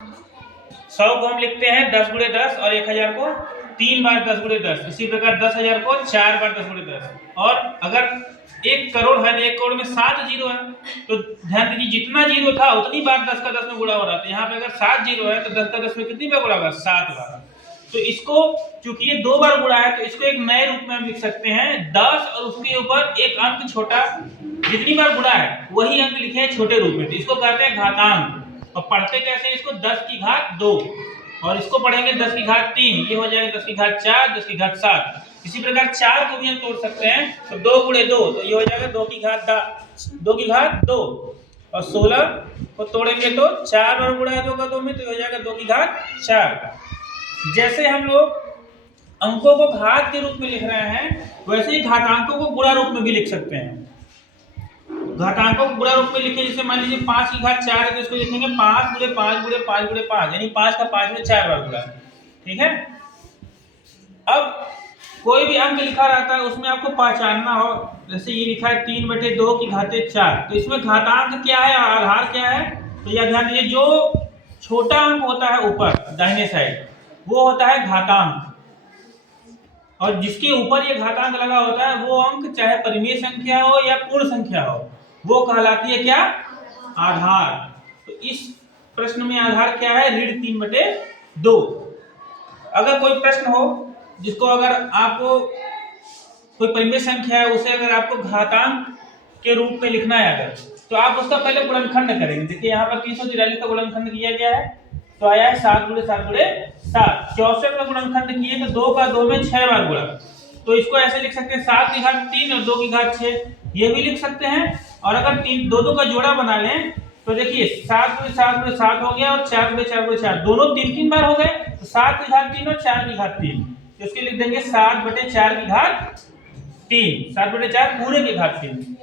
100 को हम लिखते हैं 10 गुणे 10 और 1000 को 3 बार 10 गुणे 10। इसी प्रकार 10,000 को 4 बार 10 गुणे 10। और अगर 1 करोड़ है तो 1 करोड़ में 7 जीरो है, तो ध्यान दीजिए जितना जीरो था उतनी बार 10 का 10 में गुणा हो रहा था। यहाँ पे अगर 7 जीरो है तो 10 का 10 में कितनी बार गुणा होगा? 7 बार। तो इसको चूंकि ये 2 बार गुणा है तो इसको एक नए रूप में हम लिख सकते हैं 10 और उसके ऊपर एक अंक छोटा, जितनी बार गुणा है वही अंक लिखे हैं छोटे रूप में, तो इसको कहते हैं घातांक। और पढ़ते कैसे इसको? 10 की घात 2, और इसको पढ़ेंगे 10 की घात 3, ये हो जाएगा 10 की घात 4, 10 की घात 7। इसी प्रकार 4 को भी हम तोड़ सकते हैं, तो 2 गुणे 2 तो ये हो जाएगा 2 की घात 2। और 16 को तोड़ेंगे तो 4 बार गुणा है 2 का 2 में, तो ये हो जाएगा 2 की घात 4। जैसे हम लोग अंकों को घात के रूप में लिख रहे हैं, वैसे ही घातांकों को गुणा रूप में भी लिख सकते हैं। घातांकों को गुणा रूप में लिखें, जैसे मान लीजिए 5 की घात 4 है तो इसको लिखेंगे 5 गुणे 5 गुणे 5 गुणे 5, यानी 5 का 5 में 4 बार गुणा। ठीक है। अब कोई भी अंक लिखा रहता है उसमें आपको पहचानना हो, जैसे ये लिखा है 3/2 की घाते 4, तो इसमें घातांक क्या है, आधार क्या है? तो यह ध्यान दीजिए, जो छोटा अंक होता है ऊपर दाहिने साइड वो होता है घातांक, और जिसके ऊपर ये घातांक लगा होता है वो अंक चाहे परिमेय संख्या हो या पूर्ण संख्या हो वो कहलाती है क्या? आधार। तो इस प्रश्न में आधार क्या है? ऋण 3/2। अगर कोई प्रश्न हो जिसको अगर आपको कोई परिमेय संख्या है उसे अगर आपको घातांक के रूप में लिखना है अगर, तो आप उसका पहले गुणनखंड करेंगे। देखिए यहाँ पर 343 का गुणनखंड किया गया है तो आया है 7 गुणे 7 गुणे 7। 64 का गुणनखंड किए तो 2 का 2 में 6 बार गुणा, तो इसको ऐसे लिख सकते हैं 7 की घात 3 और 2 की घात 6, ये भी लिख सकते हैं। और अगर 2 का जोड़ा बना लें तो देखिए 7 गुणे 7 गुणे 7 हो गया और 4 गुणे 4 गुणे 4, दोनों 3 बार हो गए, तो 7 की घात 3 और 4 की घात 3, तो इसके लिख देंगे 7/4 की घात 3, 7/4 पूरे की घात 3।